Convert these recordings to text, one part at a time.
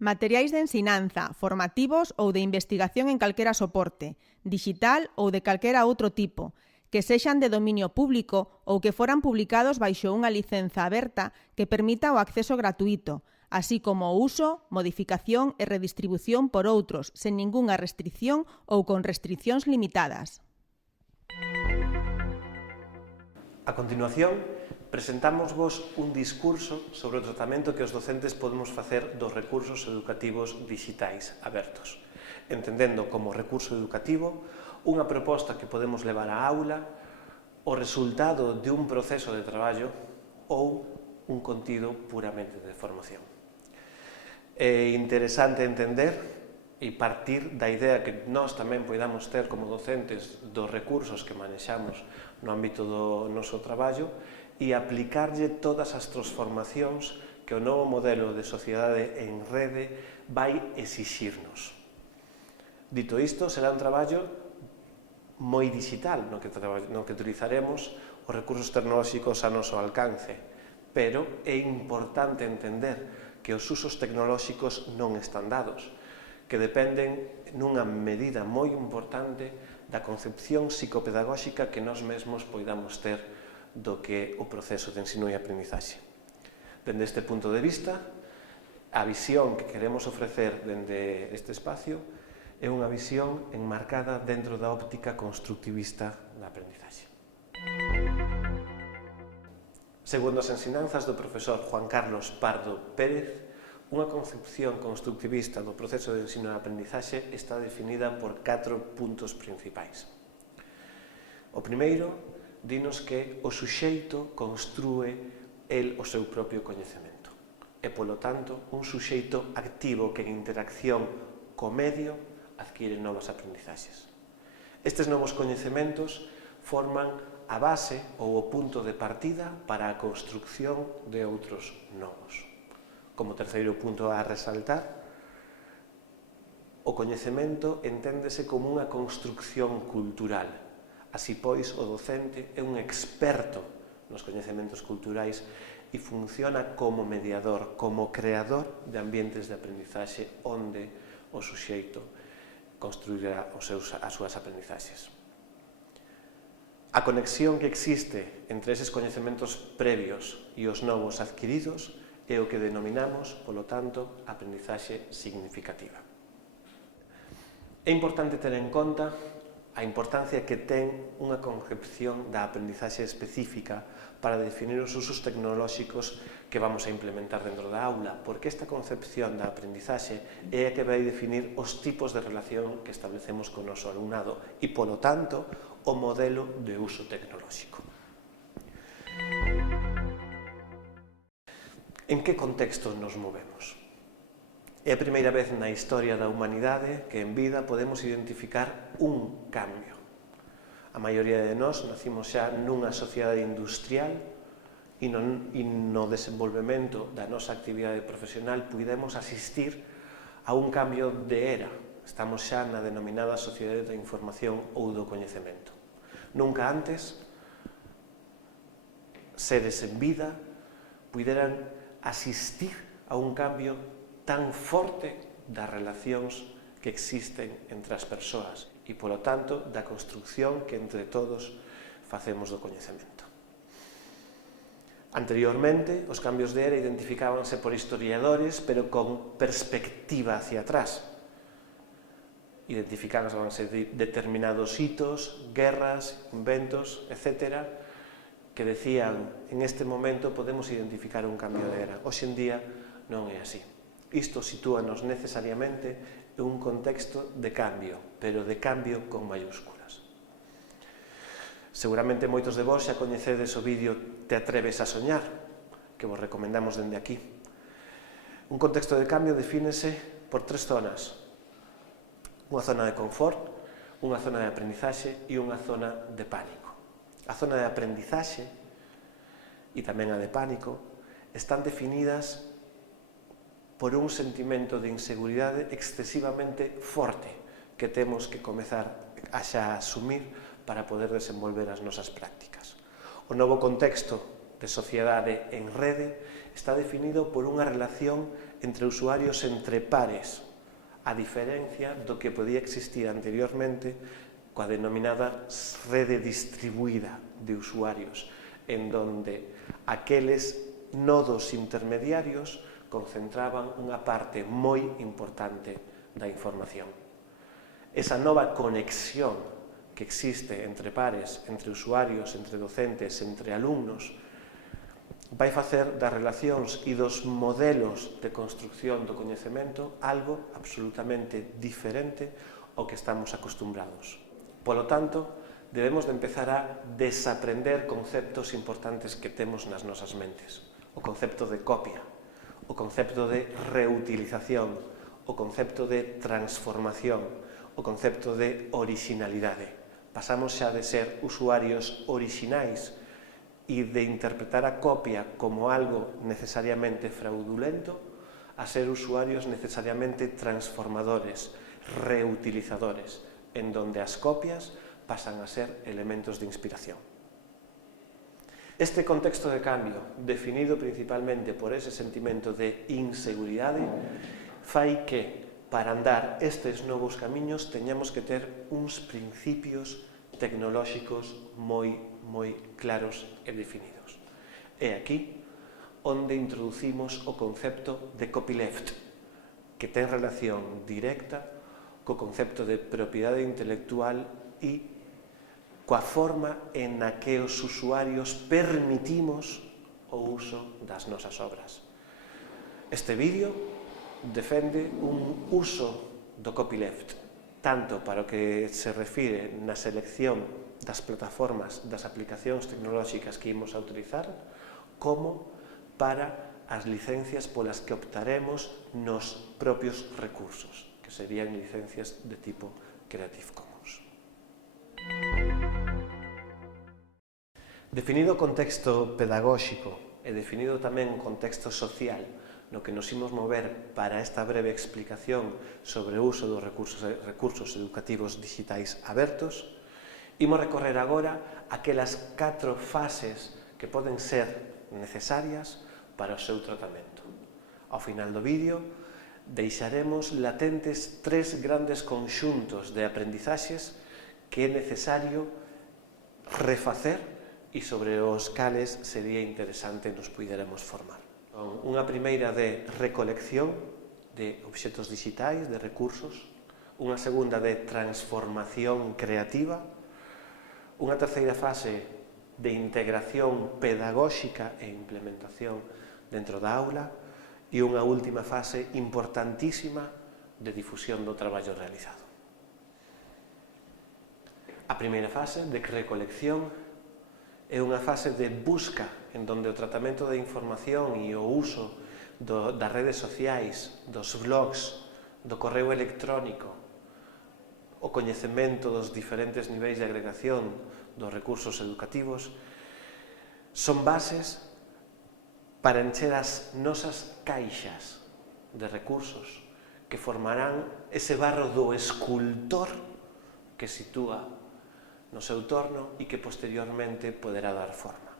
Materiais de ensinanza, formativos ou de investigación en calquera soporte, digital ou de calquera outro tipo, que sexan de dominio público ou que foran publicados baixo unha licenza aberta que permita o acceso gratuito, así como o uso, modificación e redistribución por outros, sen ningunha restricción ou con restriccións limitadas. A continuación, presentámosvos un discurso sobre o tratamento que os docentes podemos facer dos recursos educativos digitais abertos, entendendo como recurso educativo unha proposta que podemos levar á aula, o resultado de un proceso de traballo ou un contido puramente de formación. É interesante entender e partir da idea que nós tamén podamos ter como docentes dos recursos que manexamos no ámbito do noso traballo e aplicarlle todas as transformacións que o novo modelo de sociedade en rede vai exixirnos. Dito isto, será un traballo moi digital no que utilizaremos os recursos tecnolóxicos a noso alcance, pero é importante entender que os usos tecnolóxicos non están dados, que dependen nunha medida moi importante da concepción psicopedagóxica que nós mesmos poidamos ter do que o proceso de ensino e aprendizaxe. Dende este punto de vista, a visión que queremos ofrecer dende este espacio é unha visión enmarcada dentro da óptica constructivista da aprendizaxe. Segundo as ensinanzas do profesor Juan Carlos Pardo Pérez, unha concepción constructivista do proceso de ensino e aprendizaxe está definida por 4 puntos principais. O primeiro, dinos que o suxeito construe el o seu propio coñecemento. E, polo tanto, un suxeito activo que en interacción co medio adquire novas aprendizaxes. Estes novos coñecementos forman a base ou o punto de partida para a construcción de outros novos. Como terceiro punto a resaltar, o coñecemento enténdese como unha construcción cultural. Así pois, o docente é un experto nos coñecementos culturais e funciona como mediador, como creador de ambientes de aprendizaxe onde o suxeito construirá as súas aprendizaxes. A conexión que existe entre eses coñecementos previos e os novos adquiridos é o que denominamos, polo tanto, aprendizaxe significativa. É importante ter en conta a importancia que ten unha concepción da aprendizaxe específica para definir os usos tecnolóxicos que vamos a implementar dentro da aula, porque esta concepción da aprendizaxe é a que vai definir os tipos de relación que establecemos con o noso alumnado e, polo tanto, o modelo de uso tecnolóxico. En que contextos nos movemos? É a primeira vez na historia da humanidade que en vida podemos identificar un cambio. A maioría de nós nacimos xa nunha sociedade industrial e no desenvolvemento da nosa actividade profesional puidemos asistir a un cambio de era. Estamos xa na denominada sociedade da información ou do coñecemento. Nunca antes, seres en vida puideran asistir a un cambio tan forte das relacións que existen entre as persoas e, polo tanto, da construcción que entre todos facemos do coñecemento. Anteriormente, os cambios de era identificábanse por historiadores, pero con perspectiva hacia atrás. Identificábanse determinados hitos, guerras, inventos, etc., que decían, en este momento podemos identificar un cambio de era. Hoxe en día non é así. Isto sitúanos necesariamente en un contexto de cambio, pero de cambio con mayúsculas. Seguramente moitos de vós xa coñecedes o vídeo Te atreves a soñar, que vos recomendamos dende aquí. Un contexto de cambio defínese por 3 zonas. Unha zona de confort, unha zona de aprendizaxe e unha zona de pánico. A zona de aprendizaxe e tamén a de pánico están definidas por un sentimento de inseguridade excesivamente forte que temos que comezar a xa asumir para poder desenvolver as nosas prácticas. O novo contexto de sociedade en rede está definido por unha relación entre usuarios entre pares, a diferencia do que podía existir anteriormente coa denominada rede distribuída de usuarios, en donde aqueles nodos intermediarios concentraban unha parte moi importante da información. Esa nova conexión que existe entre pares, entre usuarios, entre docentes, entre alumnos, vai facer das relacións e dos modelos de construcción do coñecemento algo absolutamente diferente ao que estamos acostumbrados. Polo tanto, debemos de empezar a desaprender conceptos importantes que temos nas nosas mentes. O concepto de copia, o concepto de reutilización, o concepto de transformación, o concepto de originalidade. Pasamos xa de ser usuarios orixinais e de interpretar a copia como algo necesariamente fraudulento a ser usuarios necesariamente transformadores, reutilizadores, en donde as copias pasan a ser elementos de inspiración. Este contexto de cambio, definido principalmente por ese sentimento de inseguridade, fai que, para andar estes novos camiños, teñamos que ter uns principios tecnolóxicos moi claros e definidos. É aquí onde introducimos o concepto de copyleft, que ten relación directa co concepto de propiedade intelectual e coa forma en na que os usuarios permitimos o uso das nosas obras. Este vídeo defende un uso do copyleft, tanto para o que se refire na selección das plataformas, das aplicacións tecnolóxicas que imos a utilizar, como para as licencias polas que optaremos nos propios recursos, que serían licencias de tipo Creative Commons. Definido o contexto pedagóxico e definido tamén o contexto social no que nos imos mover para esta breve explicación sobre o uso dos recursos educativos digitais abertos, imos recorrer agora aquelas 4 fases que poden ser necesarias para o seu tratamento. Ao final do vídeo, deixaremos latentes 3 grandes conxuntos de aprendizaxes que é necesario refacer e sobre os cales sería interesante nos puideremos formar. Unha primeira de recolección de obxetos digitais, de recursos, unha segunda de transformación creativa, unha terceira fase de integración pedagóxica e implementación dentro da aula e unha última fase importantísima de difusión do traballo realizado. A primeira fase de recolección é unha fase de busca en donde o tratamento da información e o uso das redes sociais, dos blogs, do correo electrónico, o coñecemento dos diferentes niveis de agregación dos recursos educativos son bases para encher as nosas caixas de recursos que formarán ese barro do escultor que sitúa no seu torno e que posteriormente poderá dar forma.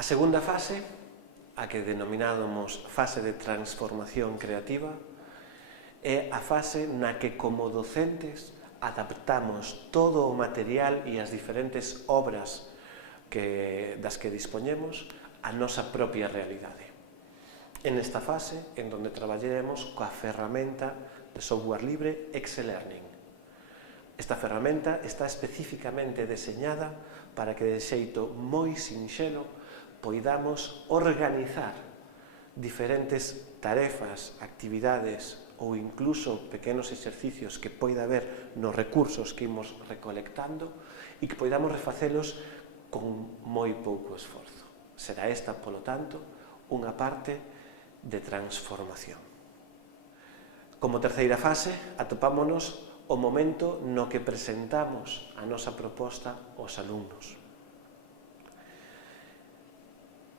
A segunda fase, a que denominamos fase de transformación creativa, é a fase na que como docentes adaptamos todo o material e as diferentes obras das que dispoñemos á nosa propia realidade. En esta fase, en donde traballaremos coa ferramenta de software libre Excel-Learning. Esta ferramenta está especificamente deseñada para que de xeito moi sinxelo poidamos organizar diferentes tarefas, actividades ou incluso pequenos exercicios que poida haber nos recursos que imos recolectando e que poidamos refacelos con moi pouco esforzo. Será esta, polo tanto, unha parte de transformación. Como terceira fase, atopámonos o momento no que presentamos a nosa proposta aos alumnos.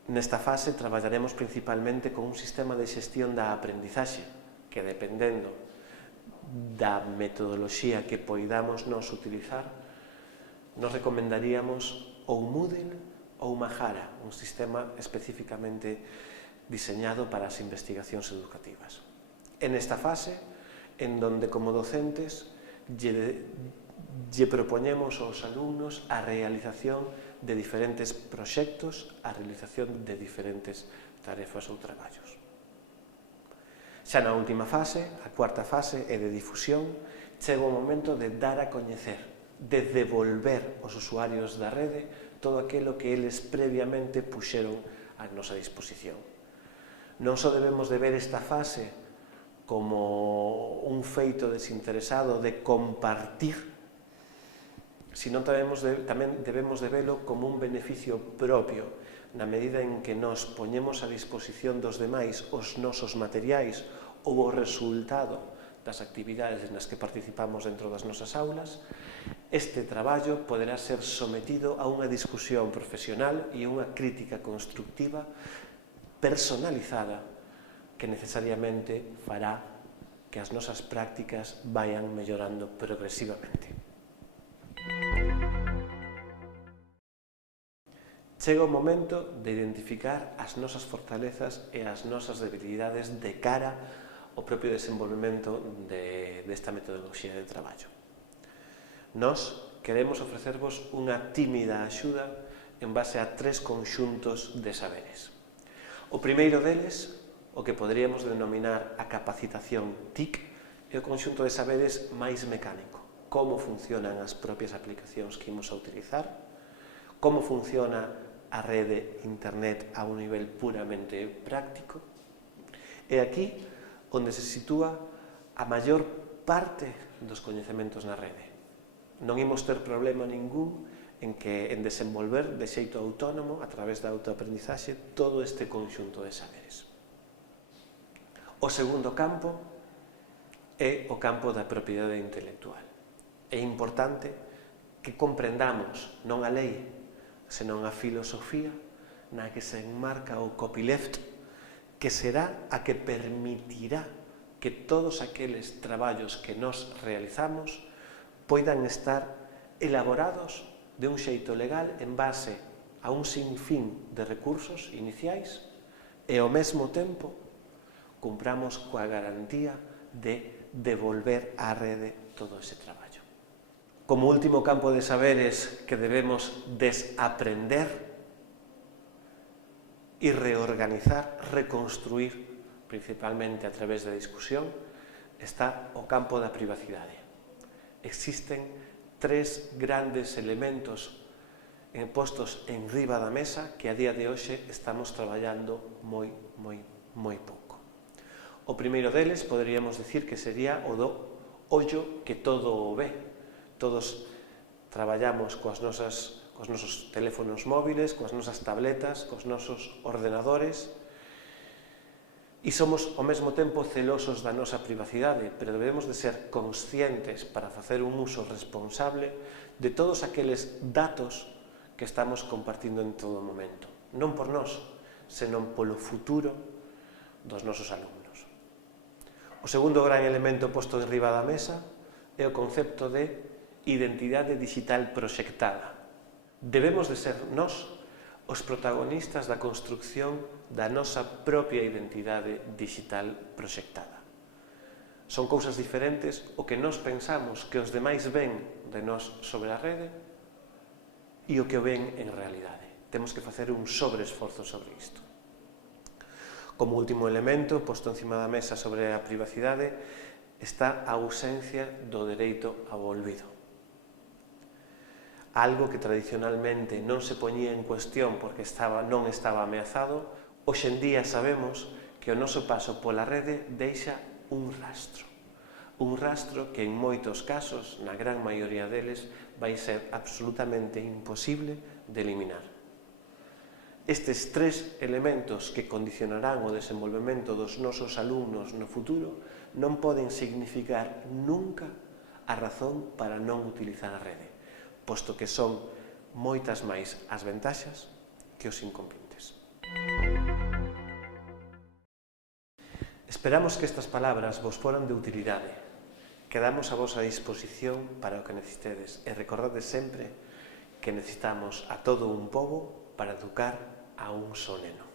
Nesta fase traballaremos principalmente con un sistema de xestión da aprendizaxe que, dependendo da metodoloxía que poidamos nos utilizar, nos recomendaríamos ou Moodle ou Mahara, un sistema especificamente diseñado para as investigacións educativas. En esta fase, en donde como docentes lle propoñemos aos alumnos a realización de diferentes proxectos, a realización de diferentes tarefas ou traballos. Xa na última fase, a cuarta fase é de difusión, chega o momento de dar a coñecer, de devolver aos usuarios da rede todo aquilo que eles previamente puxeron a nosa disposición. Non só debemos de ver esta fase como un feito desinteresado de compartir, sino tamén debemos de velo como un beneficio propio, na medida en que nos poñemos a disposición dos demais os nosos materiais ou o resultado das actividades nas que participamos dentro das nosas aulas, este traballo poderá ser sometido a unha discusión profesional e unha crítica constructiva personalizada que necesariamente fará que as nosas prácticas vayan mellorando progresivamente. Chega o momento de identificar as nosas fortalezas e as nosas debilidades de cara ao propio desenvolvemento desta metodoloxía de traballo. Nós queremos ofrecervos unha tímida axuda en base a 3 conxuntos de saberes. O primeiro deles, o que poderíamos denominar a capacitación TIC, é o conxunto de saberes máis mecánico. Como funcionan as propias aplicacións que imos a utilizar, como funciona a rede internet a un nivel puramente práctico. É aquí onde se sitúa a maior parte dos coñecementos na rede. Non imos ter problema ningún en desenvolver de xeito autónomo, a través da autoaprendizaxe, todo este conxunto de saberes. O segundo campo é o campo da propiedade intelectual. É importante que comprendamos non a lei, senón a filosofía na que se enmarca o copyleft, que será a que permitirá que todos aqueles traballos que nos realizamos poidan estar elaborados de un xeito legal en base a un sinfín de recursos iniciais e ao mesmo tempo cumpramos coa garantía de devolver á rede todo ese traballo. Como último campo de saberes que debemos desaprender e reorganizar, reconstruir, principalmente a través da discusión, está o campo da privacidade. Existen 3 grandes elementos postos en riba da mesa que a día de hoxe estamos traballando moi pouco. O primeiro deles poderíamos dicir que sería o do ollo que todo o ve. Todos traballamos coos nosos teléfonos móviles, coas nosas tabletas, cos nosos ordenadores e somos ao mesmo tempo celosos da nosa privacidade, pero debemos de ser conscientes para facer un uso responsable de todos aqueles datos que estamos compartindo en todo momento. Non por nós, senón polo futuro dos nosos alumnos. O segundo gran elemento posto en riba da mesa é o concepto de identidade digital proxectada. Debemos de ser nós os protagonistas da construcción da nosa propia identidade digital proxectada. Son cousas diferentes o que nós pensamos que os demais ven de nós sobre a rede e o que o ven en realidade. Temos que facer un sobreesforzo sobre isto. Como último elemento, posto encima da mesa sobre a privacidade, está a ausencia do dereito ao olvido. Algo que tradicionalmente non se poñía en cuestión porque non estaba ameazado, hoxe en día sabemos que o noso paso pola rede deixa un rastro que en moitos casos, na gran maioría deles, vai ser absolutamente imposible de eliminar. Estes 3 elementos que condicionarán o desenvolvemento dos nosos alumnos no futuro non poden significar nunca a razón para non utilizar a rede, posto que son moitas máis as ventaxas que os inconvenientes. Esperamos que estas palabras vos foran de utilidade. Quedamos a vosa disposición para o que necesitedes e recordade sempre que necesitamos a todo un pobo para educar a un só neno.